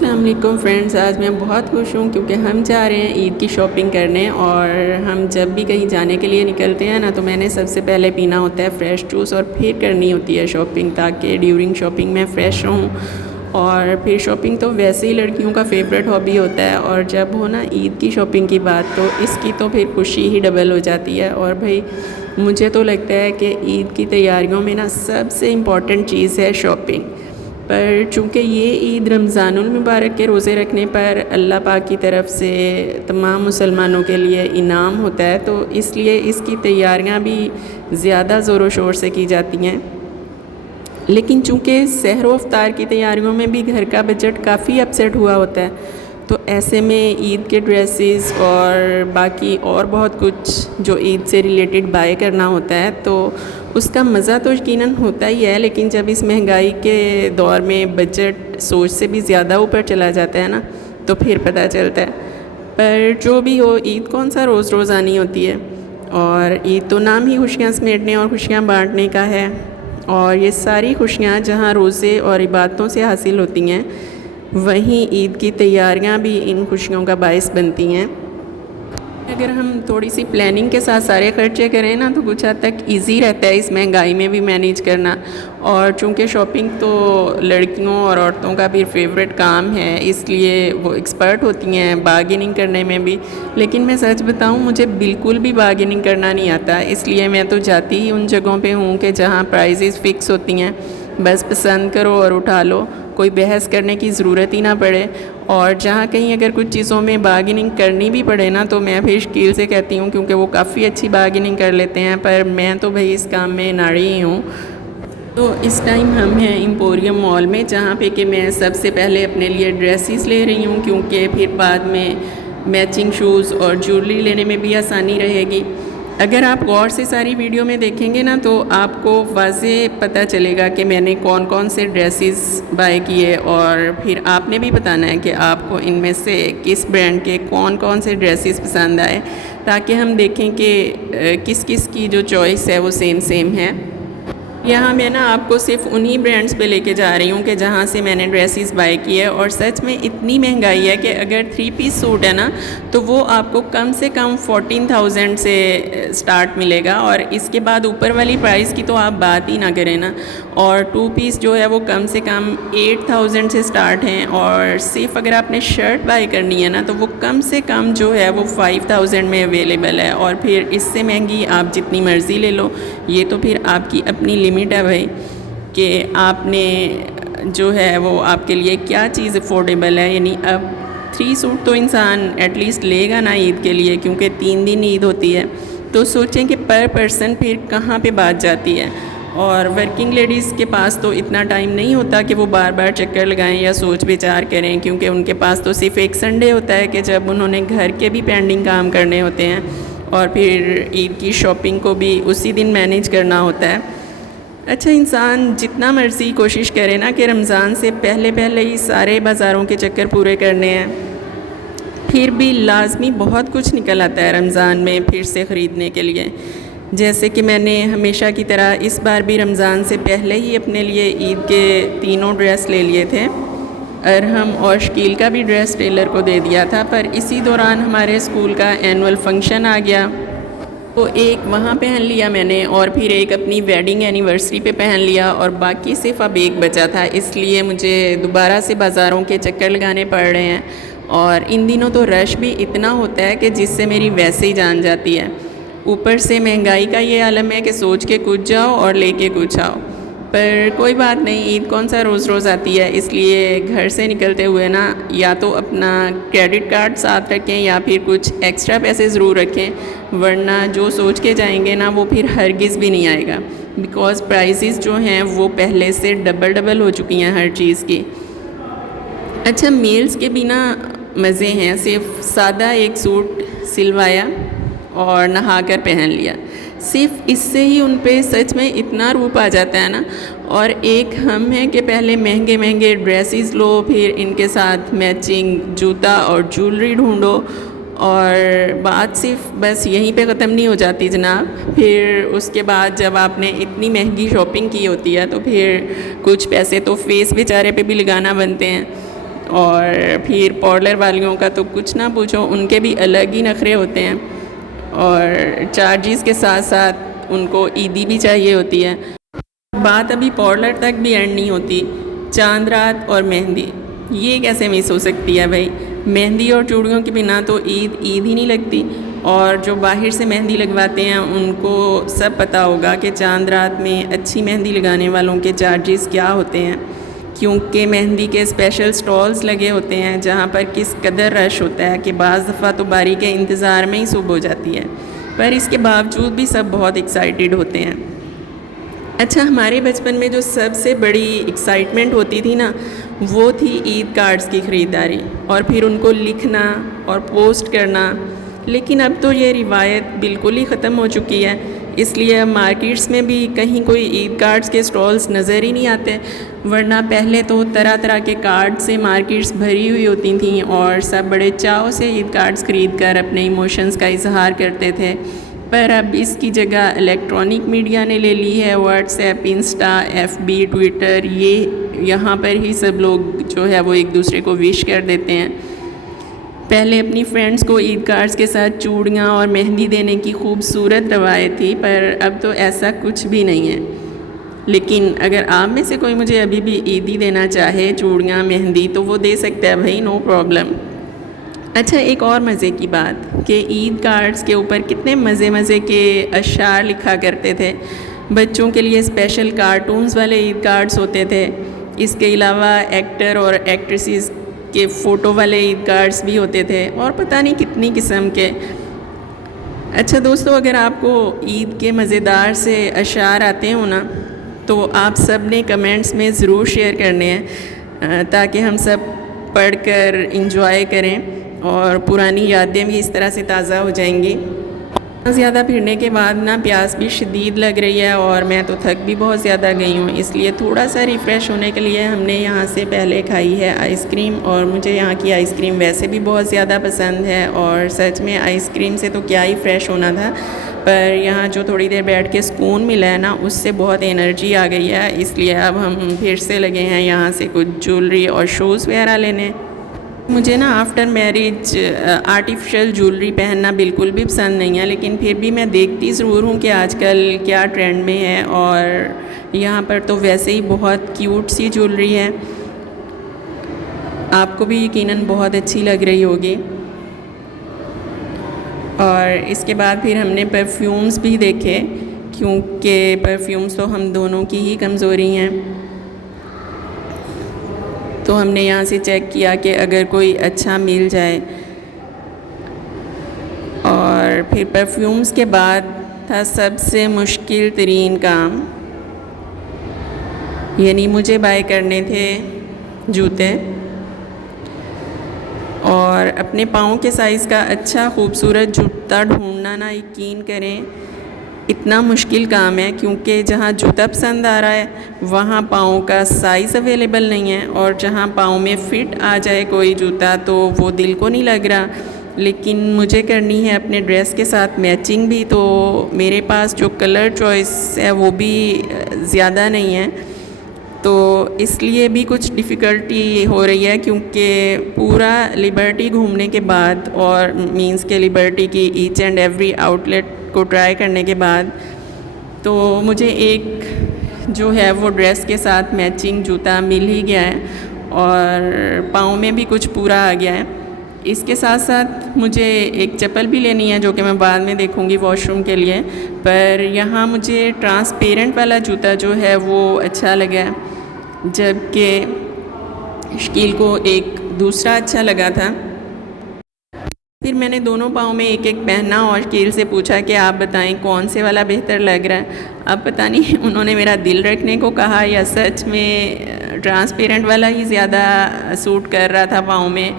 अस्सलामुअलैकुम फ्रेंड्स, आज मैं बहुत खुश हूँ क्योंकि हम जा रहे हैं ईद की शॉपिंग करने। और हम जब भी कहीं जाने के लिए निकलते हैं ना, तो मैंने सबसे पहले पीना होता है फ्रेश जूस और फिर करनी होती है शॉपिंग, ताकि ड्यूरिंग शॉपिंग मैं फ़्रेश रहूँ। और फिर शॉपिंग तो वैसे ही लड़कियों का फेवरेट हॉबी होता है, और जब हो ना ईद की शॉपिंग की बात, तो इसकी तो फिर खुशी ही डबल हो जाती है। और भाई मुझे तो लगता है कि ईद की तैयारियों में ना सबसे इम्पॉर्टेंट चीज़ है शॉपिंग। पर चूँकि ये ईद रमज़ानुल मुबारक के रोज़े रखने पर अल्लाह पाक की तरफ से तमाम मुसलमानों के लिए इनाम होता है, तो इसलिए इसकी तैयारियां भी ज़्यादा ज़ोरों शोर से की जाती हैं। लेकिन चूँकि सहर व अफ्तार की तैयारियों में भी घर का बजट काफ़ी अपसेट हुआ होता है, तो ऐसे में ईद के ड्रेसेस और बाकी और बहुत कुछ जो ईद से रिलेटेड बाय करना होता है, तो उसका मज़ा तो यकीनन होता ही है। लेकिन जब इस महंगाई के दौर में बजट सोच से भी ज़्यादा ऊपर चला जाता है ना, तो फिर पता चलता है। पर जो भी हो, ईद कौन सा रोज़ रोज़ आनी होती है, और ईद तो नाम ही खुशियाँ समेटने और खुशियाँ बांटने का है। और ये सारी खुशियाँ जहाँ रोज़े और इबादतों से हासिल होती हैं, वहीं ईद की तैयारियां भी इन खुशियों का बायस बनती हैं। अगर हम थोड़ी सी प्लानिंग के साथ सारे खर्चे करें ना, तो कुछ हद तक इजी रहता है इस महंगाई में भी मैनेज करना। और चूंकि शॉपिंग तो लड़कियों और औरतों का भी फेवरेट काम है, इसलिए वो एक्सपर्ट होती हैं बार्गेनिंग करने में भी। लेकिन मैं सच बताऊं, मुझे बिल्कुल भी बार्गेनिंग करना नहीं आता, इसलिए मैं तो जाती ही उन जगहों पे हूँ कि जहाँ प्राइसेस फ़िक्स होती हैं। बस पसंद करो और उठा लो, कोई बहस करने की ज़रूरत ही ना पड़े। और जहाँ कहीं अगर कुछ चीज़ों में बार्गेनिंग करनी भी पड़े ना, तो मैं फिर शकील से कहती हूँ, क्योंकि वो काफ़ी अच्छी बार्गेनिंग कर लेते हैं। पर मैं तो भाई इस काम में नाड़ी ही हूँ। तो इस टाइम हम हैं एम्पोरियम मॉल में, जहाँ पे कि मैं सबसे पहले अपने लिए ड्रेसेस ले रही हूँ, क्योंकि फिर बाद में मैचिंग शूज़ और ज्वेलरी लेने में भी आसानी रहेगी। अगर आप गौर से सारी वीडियो में देखेंगे ना, तो आपको वाज़े पता चलेगा कि मैंने कौन कौन से ड्रेसेस बाय किए, और फिर आपने भी बताना है कि आपको इनमें से किस ब्रांड के कौन कौन से ड्रेसेस पसंद आए, ताकि हम देखें कि किस किस की जो चॉइस है वो सेम सेम है। यहाँ मैं ना आपको सिर्फ उन्हीं ब्रांड्स पे लेके जा रही हूँ कि जहाँ से मैंने ड्रेसेस बाय की है। और सच में इतनी महंगाई है कि अगर 3 पीस सूट है ना, तो वो आपको कम से कम 14,000 से स्टार्ट मिलेगा, और इसके बाद ऊपर वाली प्राइस की तो आप बात ही ना करें ना। और 2 पीस जो है वो कम से कम 8,000 से स्टार्ट हैं, और सिर्फ अगर आपने शर्ट बाय करनी है ना, तो वो कम से कम जो है वो 5,000 में अवेलेबल है। और फिर इससे महंगी आप जितनी मर्ज़ी ले लो, ये तो फिर आपकी अपनी लिमिट है भाई, कि आपने जो है वो आपके लिए क्या चीज़ अफोर्डेबल है। यानी अब 3 सूट तो इंसान एटलीस्ट लेगा ना ईद के लिए, क्योंकि 3 दिन ईद होती है। तो सोचें कि पर पर्सन फिर कहाँ पे बात जाती है। और वर्किंग लेडीज़ के पास तो इतना टाइम नहीं होता कि वो बार बार चक्कर लगाएं या सोच विचार करें, क्योंकि उनके पास तो सिर्फ एक संडे होता है कि जब उन्होंने घर के भी पेंडिंग काम करने होते हैं, और फिर ईद की शॉपिंग को भी उसी दिन मैनेज करना होता है। अच्छा, इंसान जितना मर्ज़ी कोशिश करे ना कि रमज़ान से पहले पहले ही सारे बाज़ारों के चक्कर पूरे करने हैं, फिर भी लाजमी बहुत कुछ निकल आता है रमज़ान में फिर से ख़रीदने के लिए। जैसे कि मैंने हमेशा की तरह इस बार भी रमज़ान से पहले ही अपने लिए ईद के तीनों ड्रेस ले लिए थे। अरहम और शकील का भी ड्रेस टेलर को दे दिया था, पर इसी दौरान हमारे स्कूल का एनुअल फंक्शन आ गया, तो एक वहाँ पहन लिया मैंने, और फिर एक अपनी वेडिंग एनिवर्सरी पे पहन लिया, और बाकी सिर्फ अब एक बचा था। इसलिए मुझे दोबारा से बाज़ारों के चक्कर लगाने पड़ रहे हैं। और इन दिनों तो रश भी इतना होता है कि जिससे मेरी वैसे ही जान जाती है। ऊपर से महंगाई का ये आलम है कि सोच के कुछ जाओ और लेके कुछ आओ। पर कोई बात नहीं, ईद कौन सा रोज़ रोज़ आती है, इसलिए घर से निकलते हुए ना या तो अपना क्रेडिट कार्ड साथ रखें या फिर कुछ एक्स्ट्रा पैसे ज़रूर रखें, वरना जो सोच के जाएंगे ना वो फिर हरगिज़ भी नहीं आएगा। बिकॉज़ प्राइसेस जो हैं वो पहले से डबल हो चुकी हैं हर चीज़ की। अच्छा, मेल्स के बिना मज़े हैं, सिर्फ सादा एक सूट सिलवाया और नहा कर पहन लिया, सिर्फ इससे ही उन पे सच में इतना रूप आ जाता है ना। और एक हम हैं कि पहले महंगे महंगे ड्रेसेस लो, फिर इनके साथ मैचिंग जूता और ज्वेलरी ढूंढो, और बात सिर्फ बस यहीं पे ख़त्म नहीं हो जाती जनाब। फिर उसके बाद जब आपने इतनी महंगी शॉपिंग की होती है, तो फिर कुछ पैसे तो फेस बेचारे पे भी लगाना बनते हैं। और फिर पार्लर वालियों का तो कुछ ना पूछो, उनके भी अलग ही नखरे होते हैं और चार्जेस के साथ साथ उनको ईदी भी चाहिए होती है। बात अभी पार्लर तक भी एंड नहीं होती, चांद रात और मेहंदी, ये कैसे मिस हो सकती है भाई। मेहंदी और चूड़ियों के बिना तो ईद ही नहीं लगती। और जो बाहर से मेहंदी लगवाते हैं उनको सब पता होगा कि चांद रात में अच्छी मेहंदी लगाने वालों के चार्जेस क्या होते हैं, क्योंकि मेहंदी के स्पेशल स्टॉल्स लगे होते हैं जहाँ पर किस कदर रश होता है कि बाज़ दफ़ा तो बारी के इंतज़ार में ही सुबह हो जाती है, पर इसके बावजूद भी सब बहुत एक्साइटेड होते हैं। अच्छा, हमारे बचपन में जो सबसे बड़ी एक्साइटमेंट होती थी ना, वो थी ईद कार्ड्स की ख़रीदारी और फिर उनको लिखना और पोस्ट करना। लेकिन अब तो ये रिवायत बिल्कुल ही ख़त्म हो चुकी है, इसलिए अब मार्केट्स में भी कहीं कोई ईद कार्ड्स के स्टॉल्स नज़र ही नहीं आते। वरना पहले तो तरह तरह के कार्ड से मार्केट्स भरी हुई होती थी और सब बड़े चाव से ईद कार्ड्स ख़रीद कर अपने इमोशंस का इजहार करते थे। पर अब इसकी जगह इलेक्ट्रॉनिक मीडिया ने ले ली है। व्हाट्सएप, इंस्टा, FB, ट्विटर, ये यहाँ पर ही सब लोग जो है वो एक दूसरे को विश कर देते हैं। पहले अपनी फ्रेंड्स को ईद कार्ड्स के साथ चूड़ियाँ और मेहंदी देने की खूबसूरत रवायत थी, पर अब तो ऐसा कुछ भी नहीं है। लेकिन अगर आप में से कोई मुझे अभी भी ईदी देना चाहे, चूड़ियाँ, मेहंदी, तो वो दे सकता है भाई, नो प्रॉब्लम। अच्छा, एक और मज़े की बात कि ईद कार्ड्स के ऊपर कितने मज़े के अशार लिखा करते थे। बच्चों के लिए स्पेशल कार्टून्स वाले ईद कार्ड्स होते थे। इसके अलावा एक्टर और एक्ट्रेसेस के फ़ोटो वाले ईद कार्ड्स भी होते थे और पता नहीं कितनी किस्म के। अच्छा दोस्तों, अगर आपको ईद के मज़ेदार से अशार आते हो ना, तो आप सब ने कमेंट्स में ज़रूर शेयर करने हैं ताकि हम सब पढ़कर इंजॉय करें और पुरानी यादें भी इस तरह से ताज़ा हो जाएंगी। ज़्यादा फिरने के बाद ना प्यास भी शदीद लग रही है और मैं तो थक भी बहुत ज़्यादा गई हूँ, इसलिए थोड़ा सा रिफ़्रेश होने के लिए हमने यहाँ से पहले खाई है आइसक्रीम। और मुझे यहाँ की आइसक्रीम वैसे भी बहुत ज़्यादा पसंद है और सच में आइसक्रीम से तो क्या ही फ्रेश होना था, पर यहाँ जो थोड़ी देर बैठ के सुकून मिला है ना, उससे बहुत एनर्जी आ गई है। इसलिए अब हम फिर से लगे हैं यहाँ से कुछ ज्वेलरी और शूज़ वगैरह लेने। मुझे ना आफ्टर मैरिज आर्टिफिशियल ज्वेलरी पहनना बिल्कुल भी पसंद नहीं है, लेकिन फिर भी मैं देखती ज़रूर हूँ कि आजकल क्या ट्रेंड में है। और यहाँ पर तो वैसे ही बहुत क्यूट सी ज्वेलरी है, आपको भी यकीनन बहुत अच्छी लग रही होगी। और इसके बाद फिर हमने परफ्यूम्स भी देखे, क्योंकि परफ्यूम्स तो हम दोनों की ही कमज़ोरी हैं। तो हमने यहाँ से चेक किया कि अगर कोई अच्छा मिल जाए। और फिर परफ्यूम्स के बाद था सबसे मुश्किल तरीन काम, यानी मुझे बाय करने थे जूते। और अपने पाँव के साइज़ का अच्छा खूबसूरत जूता ढूंढना ना, यकीन करें इतना मुश्किल काम है, क्योंकि जहाँ जूता पसंद आ रहा है वहाँ पाँव का साइज़ अवेलेबल नहीं है, और जहाँ पाँव में फ़िट आ जाए कोई जूता तो वो दिल को नहीं लग रहा। लेकिन मुझे करनी है अपने ड्रेस के साथ मैचिंग भी, तो मेरे पास जो कलर चॉइस है वो भी ज़्यादा नहीं है, तो इसलिए भी कुछ डिफ़िकल्टी हो रही है। क्योंकि पूरा लिबर्टी घूमने के बाद और मींस के लिबर्टी की ईच एंड एवरी आउटलेट को ट्राई करने के बाद तो मुझे एक जो है वो ड्रेस के साथ मैचिंग जूता मिल ही गया है और पाँव में भी कुछ पूरा आ गया है। इसके साथ साथ मुझे एक चप्पल भी लेनी है जो कि मैं बाद में देखूंगी वॉशरूम के लिए, पर यहाँ मुझे ट्रांसपेरेंट वाला जूता जो है वो अच्छा लगा, जबकि शकील को एक दूसरा अच्छा लगा था। फिर मैंने दोनों पाँव में एक एक पहना और शकील से पूछा कि आप बताएं कौन से वाला बेहतर लग रहा है। अब पता नहीं उन्होंने मेरा दिल रखने को कहा या सच में ट्रांसपेरेंट वाला ही ज़्यादा सूट कर रहा था पाँव में,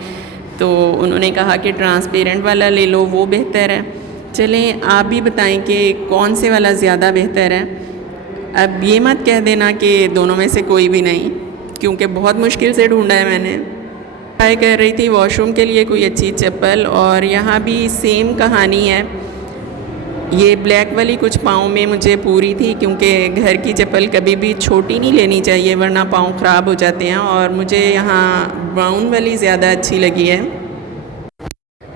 तो उन्होंने कहा कि ट्रांसपेरेंट वाला ले लो, वो बेहतर है। चलें आप भी बताएं कि कौन से वाला ज़्यादा बेहतर है। अब ये मत कह देना कि दोनों में से कोई भी नहीं, क्योंकि बहुत मुश्किल से ढूंढा है मैंने। ट्राई कर रही थी वॉशरूम के लिए कोई अच्छी चप्पल, और यहाँ भी सेम कहानी है। ये ब्लैक वाली कुछ पाँव में मुझे पूरी थी, क्योंकि घर की चप्पल कभी भी छोटी नहीं लेनी चाहिए वरना पाँव ख़राब हो जाते हैं, और मुझे यहाँ ब्राउन वाली ज़्यादा अच्छी लगी है।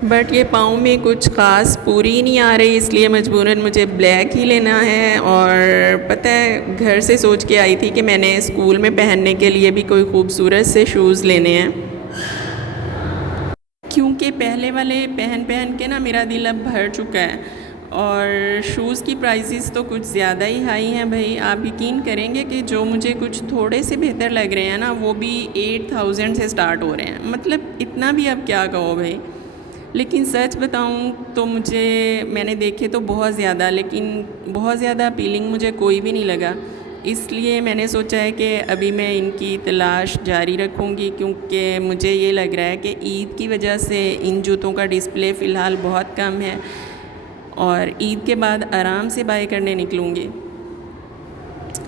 बट ये पाँव में कुछ ख़ास पूरी नहीं आ रही, इसलिए मजबूरन मुझे ब्लैक ही लेना है। और पता है, घर से सोच के आई थी कि मैंने स्कूल में पहनने के लिए भी कोई ख़ूबसूरत से शूज़ लेने हैं, क्योंकि पहले वाले पहन पहन के ना मेरा दिल अब भर चुका है। और शूज़ की प्राइसेस तो कुछ ज़्यादा ही हाई हैं भाई। आप यकीन करेंगे कि जो मुझे कुछ थोड़े से बेहतर लग रहे हैं ना, वो भी 8000 से स्टार्ट हो रहे हैं। मतलब इतना भी अब क्या कहो भाई। लेकिन सच बताऊं तो मैंने देखे तो बहुत ज़्यादा, लेकिन बहुत ज़्यादा अपीलिंग मुझे कोई भी नहीं लगा। इसलिए मैंने सोचा है कि अभी मैं इनकी तलाश जारी रखूँगी, क्योंकि मुझे ये लग रहा है कि ईद की वजह से इन जूतों का डिस्प्ले फ़िलहाल बहुत कम है, और ईद के बाद आराम से बाय करने निकलूँगी।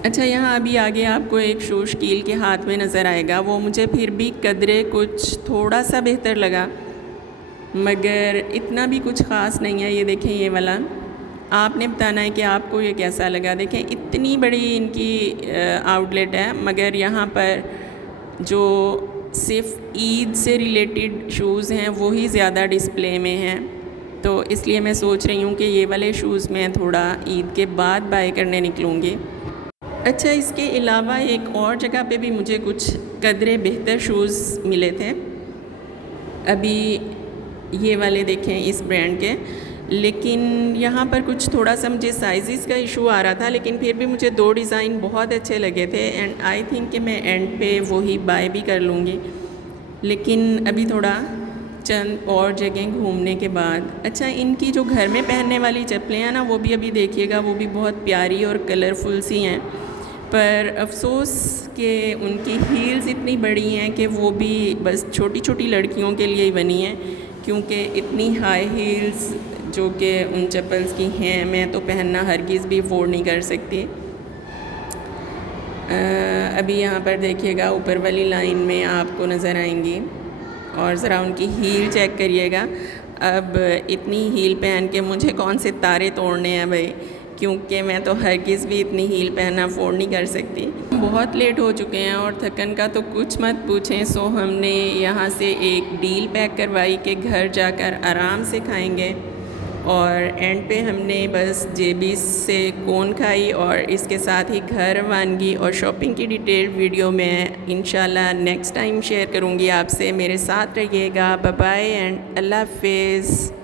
अच्छा, यहाँ अभी आगे आपको एक शू शकील के हाथ में नज़र आएगा, वो मुझे फिर भी कदरे कुछ थोड़ा सा बेहतर लगा, मगर इतना भी कुछ ख़ास नहीं है। ये देखें, ये वाला आपने बताना है कि आपको ये कैसा लगा। देखें, इतनी बड़ी इनकी आउटलेट है, मगर यहाँ पर जो सिर्फ ईद से रिलेटेड शूज़ हैं वही ज़्यादा डिस्प्ले में हैं। तो इसलिए मैं सोच रही हूँ कि ये वाले शूज़ मैं थोड़ा ईद के बाद बाय करने निकलूँगी। अच्छा, इसके अलावा एक और जगह पे भी मुझे कुछ कदरे बेहतर शूज़ मिले थे। अभी ये वाले देखें इस ब्रांड के, लेकिन यहाँ पर कुछ थोड़ा सा मुझे साइज़ का इशू आ रहा था, लेकिन फिर भी मुझे 2 डिज़ाइन बहुत अच्छे लगे थे, एंड आई थिंक कि मैं एंड पे वही बाय भी कर लूँगी। लेकिन अभी थोड़ा चंद और जगह घूमने के बाद। अच्छा, इनकी जो घर में पहनने वाली चप्पलें हैं ना, वो भी अभी देखिएगा, वो भी बहुत प्यारी और कलरफुल सी हैं, पर अफसोस कि उनकी हील्स इतनी बड़ी हैं कि वो भी बस छोटी छोटी लड़कियों के लिए ही बनी हैं, क्योंकि इतनी हाई हील्स जो कि उन चप्पल्स की हैं, मैं तो पहनना हरगिज़ भी अफोर्ड नहीं कर सकती। अभी यहाँ पर देखिएगा, ऊपर वाली लाइन में आपको नज़र आएंगी, और ज़रा उनकी हील चेक करिएगा। अब इतनी हील पहन के मुझे कौन से तारे तोड़ने हैं भाई, क्योंकि मैं तो हरगिज़ भी इतनी हील पहनना अफोर्ड नहीं कर सकती। बहुत लेट हो चुके हैं और थकन का तो कुछ मत पूछें। सो हमने यहाँ से एक डील पैक करवाई कि घर जाकर आराम से खाएंगे, और एंड पे हमने बस JB से कोन खाई, और इसके साथ ही घर रवानगी और शॉपिंग की डिटेल वीडियो मैं इंशाल्लाह नेक्स्ट टाइम शेयर करूँगी आपसे। मेरे साथ रहिएगा। बाय बाय एंड अल्लाह हाफिज़।